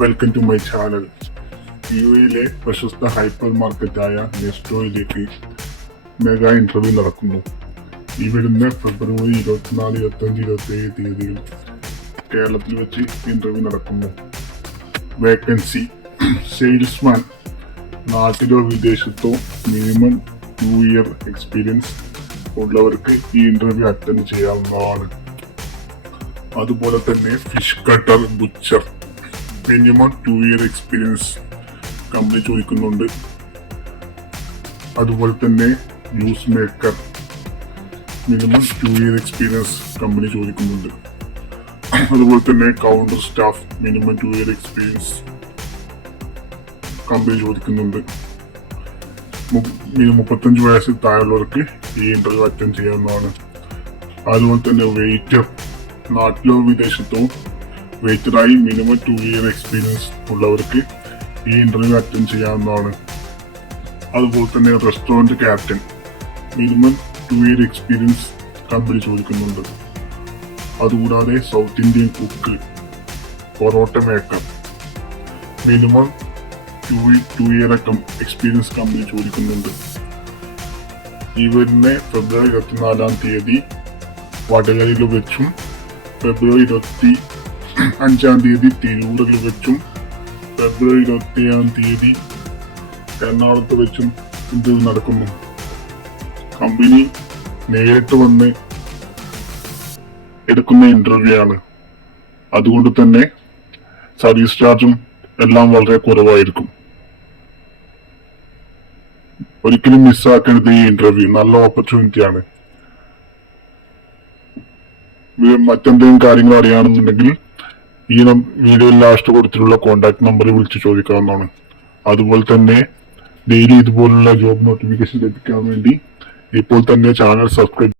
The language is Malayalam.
Welcome to my channel. യുഎയിലെ പ്രശസ്ത ഹൈപ്പർ മാർക്കറ്റായ നെസ്റ്റോയിലേക്ക് മെഗാ ഇന്റർവ്യൂ നടക്കുന്നു. ഈ വരുന്ന ഫെബ്രുവരി 24, 25, 27 തീയതിയിൽ കേരളത്തിൽ വെച്ച് ഇന്റർവ്യൂ നടക്കുന്നു. വേക്കൻസി സെയിൽസ്മാൻ, നാട്ടിലോ വിദേശത്തോ മിനിമം 2 year എക്സ്പീരിയൻസ് ഉള്ളവർക്ക് ഈ ഇന്റർവ്യൂ അറ്റൻഡ് ചെയ്യാവുന്നതാണ്. അതുപോലെ തന്നെ fish cutter, butcher, minimum 2 year experience company ചോദിക്കുന്നുണ്ട്. അതുപോലെ തന്നെ juice maker, minimum 2 year experience company ചോദിക്കുന്നുണ്ട്. അതുപോലെ തന്നെ counter staff, minimum 2 year experience company ചോദിക്കുന്നുണ്ട്. 35 വയസ്സിൽ താഴെയുള്ളവർക്ക് ഈ ഇന്റർവ്യൂ അറ്റൻഡ് ചെയ്യാവുന്നതാണ്. അതുപോലെ തന്നെ വെയിറ്റർ, നാട്ടിലോ വിദേശത്തോ വെയിറ്ററായി മിനിമം 2 year എക്സ്പീരിയൻസ് ഉള്ളവർക്ക് ഈ ഇന്റർവ്യൂ അറ്റൻഡ് ചെയ്യാവുന്നതാണ്. അതുപോലെ തന്നെ restaurant captain, minimum 2 year experience company ചോദിക്കുന്നുണ്ട്. അതുകൂടാതെ south Indian cook, parotta maker, minimum 2 year experience company ചോദിക്കുന്നുണ്ട്. ഈ വരുന്ന ഫെബ്രുവരി 24 തീയതി വടകരയിൽ വെച്ചും ഫെബ്രുവരി 25 തീയതി തിരൂരിൽ വെച്ചും ഫെബ്രുവരി 27 തീയതി എറണാകുളത്ത് വെച്ചും ഇന്റർവ്യൂ നടക്കുന്നു. കമ്പനി നേരിട്ട് വന്ന് എടുക്കുന്ന ഇന്റർവ്യൂ ആണ്. അതുകൊണ്ട് തന്നെ സർവീസ് ചാർജും എല്ലാം വളരെ കുറവായിരിക്കും. ഒരിക്കലും മിസ്സാക്കരുത് ഈ ഇന്റർവ്യൂ. നല്ല ഓപ്പർച്യൂണിറ്റിയാണ്. മറ്റെന്തെങ്കിലും കാര്യങ്ങൾ അറിയണമെന്നുണ്ടെങ്കിൽ ഈ വീഡിയോയിൽ ലാസ്റ്റ് കൊടുത്തിട്ടുള്ള കോൺടാക്ട് നമ്പറിൽ വിളിച്ച് ചോദിക്കാവുന്നതാണ്. അതുപോലെ തന്നെ ഡെയിലി ഇതുപോലുള്ള ജോബ് നോട്ടിഫിക്കേഷൻ ലഭിക്കാൻ വേണ്ടി ഇപ്പോൾ തന്നെ ചാനൽ സബ്സ്ക്രൈബ്